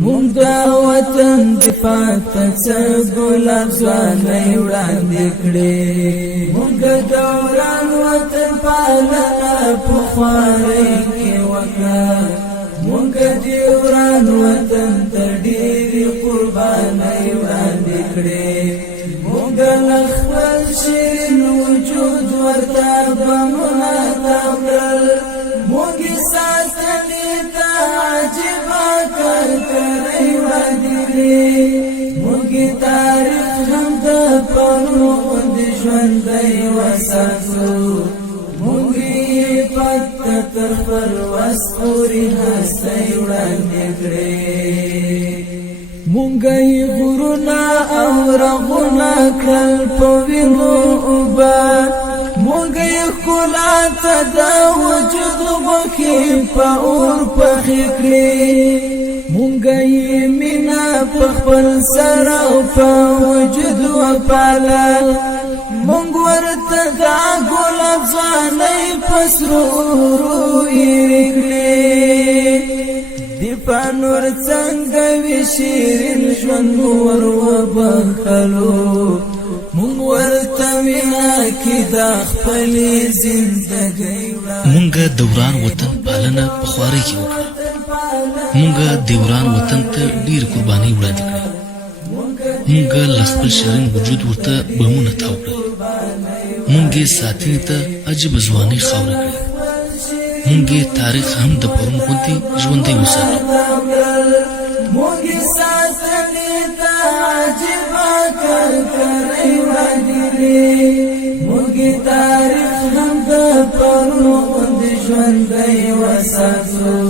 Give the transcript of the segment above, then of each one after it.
مونږ د وطن دفاع ته څه ګلاب ځوانۍ وړاندې کړې مونږ د دوران وطن پالنه په خوارۍ کې وکړه مونږ د وران وطن ته ډېرې قربانۍ وړاندې کړې مونږ له خپل شیرین وجود ورته بمونه تاو کړل مونږ یې ساتنې ته عجیبه کړکړۍ وړاندې کړې مونږ یې تاریخ هم د پلو غوندې ژوندی وساتو مونږ یې پته تر خپل وس پورې هستۍ وړاندې کړې مونږ یې غرونه او رغونه کړل په وینو اوبه مونږ یې ښکلا ته د وجود غوښې په اور پخې کړې مونږ یې مینه په خپل سر او په وجود وپاله مونږ ورته دا ګلاب ځوانۍ په سرو ایرې کړې دفاع نور څنګه وي شیرین ژوند ور وبخلو مونږ ورته وینا کې د خپلې زندګۍ مونږ دوران وطن پالنه په خوارۍ کې وکړه مونږ دوران وطن ته ډېر قربانۍ وړاندې کړې مونږ له خپل شیرین وجود ورته بمونه تاو کړل مونږ یې ساتنې ته عجیبه ځوانۍ خاوره کړې مونږ یې تاریخ هم د پرون غوندې ژوندی وساتو مونږ یې ساتنې ته عجیبه کړکړۍ وړاندې کړې مونږ یې تاریخ هم د پرون غوندې ژوندی وساتو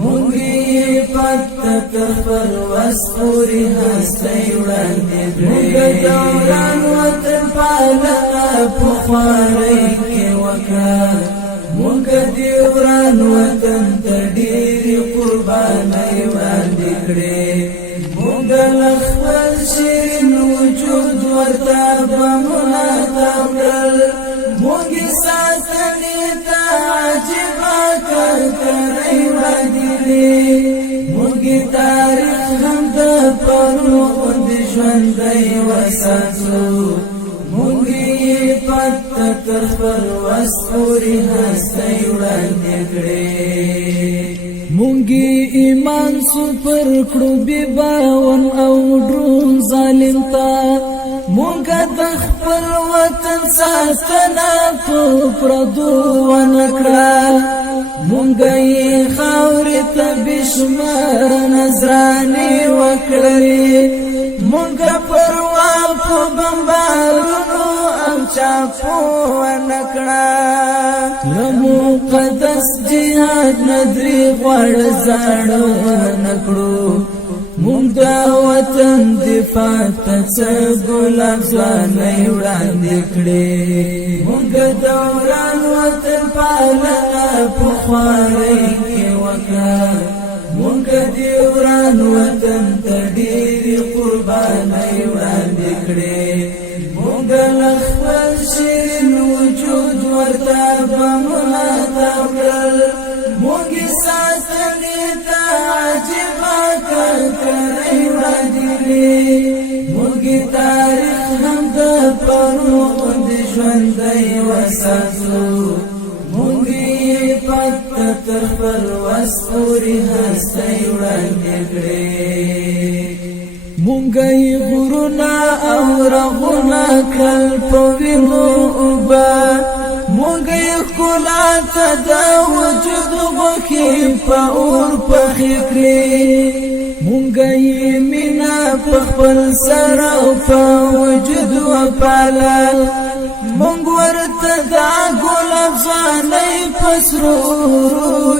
مونږ یې پته تر خپل وس پورې هستۍ وړاندې کړې مونږ دوران وطن پالنه په خوارۍ کې وکړه مونږ د وران وطن ته ډېرې قربانۍ وړاندې کړې مونږ له خپل شیرین وجود ورته بمونه تاو کړل مونږ یې ساتنې ته عجیبه کړکړۍ وړاندې کړې مونږ یې تاریخ هم د پرون غوندې ژوندی وساتو مونږ یې پته تر خپل وس پورې هستۍ وړاندې کړې مونږ یې ایمان سپر کړو بې باون او ډرون ظالم ته مونږ د خپل وطن ساتنه په پردو ونه کړه مونږ یې خاورې ته بې شماره نذرانې وکړلې مونږ پروا په بمبارونو او چاپو ونه کړه له مقدس جهاد نه درې غواړه زاړه ونه کړو مونږ د وطن دفاع ته څه ګلاب ځوانۍ وړاندې کړې مونږ دوران وطن پالنه په خوارۍ کې وکړه مونږ د وران وطن ته ډېرې قربانۍ وړاندې کړې مونږ له خپل شیرین وجود ورته بمونه تاو کړل مونږ یې ساتنې ته عجیبه کړکړۍ وړاندې کړې مونږ یې تاریخ هم د پرون غوندې ژوندی وساتو مونږ یې پته تر خپل وس پورې هستۍ وړاندې کړې مونږ یې غرونه او رغونه کړل په وینو اوبه مونږ یې ښکلا ته د وجود غوښې په اور پخې کړې مونږ یې مینه په خپل سر او په وجود وپاله مونږ ورته دا ګلاب ځوانۍ په سرو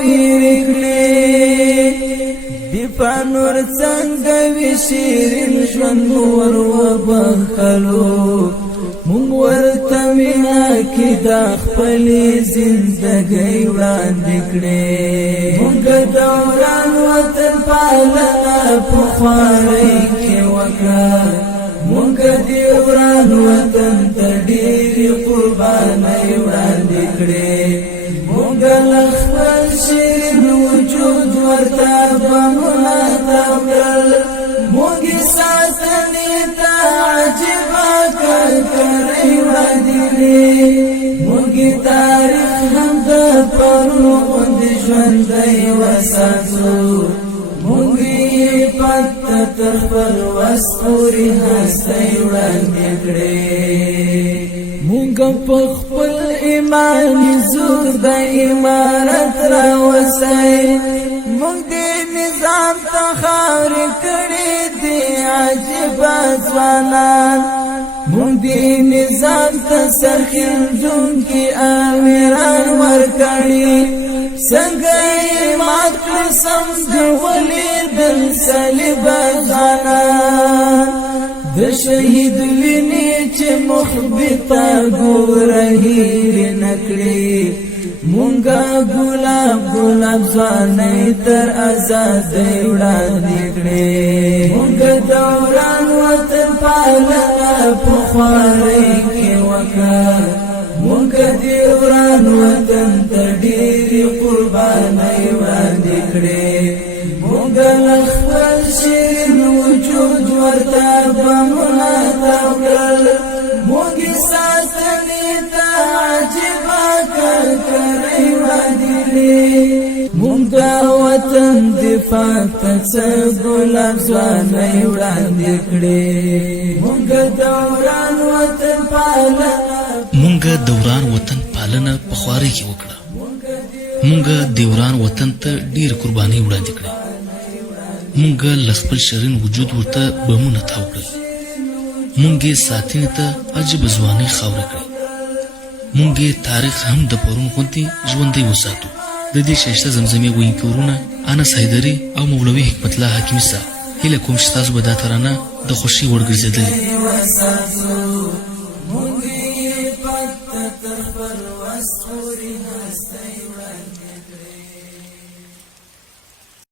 ایرې کړې دفاع نور څنګه وي شیرین ژوند ور وبخلو مونږ ورته وینا کې د خپلې زندګۍ وړاندې کړې مونږ دوران وطن پالنه په خوارۍ کې وکړه مونږ د وران وطن ته ډېرې قربانۍ وړاندې کړې مونږ له خپل شیرین وجود ورته بمونه تاو ژوندۍ وساتو مونږ یې پت تر خپل وس پورې هستۍ وړاندې کړې مونږ په خپل ایماني زور د عمارت راوسئ مونږ دې نظام ته خاورې کړې دي عجیبه ځوانان مونږ دې نظام ته سرخیندونکي امیران ورکړي څنګه یې مات کړي سمجولې دل صلیبه ځوانان د شهید وینې چې مخبته ګوره هیرې نه کړي مونږه ګلاب ګلاب ځوانۍ تر ازادۍ وړاندې کړې مونږه دوران وطن پالنه په خوارۍ کې وکړه مونږه دوران وطن ته ډېرې قربانۍ وړاندې کړې مونږه له خپل شیرین وجود ورته بمونه تاو کړل مونږ یې ساتنې ته عجیبه کرکرۍ وادلې مونږ د وطن دفاع ته څه ګلاب ځوانۍ وړاندې کړې مونږه دوران وطن پالنه په خوارۍ کې وکړه مونږه دوران وطن ته ډېر قربانۍ وړاندې کړې مونږه له خپل شیرین وجود ورته بمونه تاو کړل مونږ یې ساتنې ته عجیبه ځوانۍ خاوره کړې مونږ یې تاریخ هم د پرون غوندې ژوندی وساتو د دې ښایسته زمزمې ویونکي ورونه انس حیدري او مولوي حکمت الله حکیمي صاحب هیله کوم چې تاسو به دا ترانه د خوښۍ وړ ګرځېدلې مونږ یې پت تر خپل وس پورې هستۍ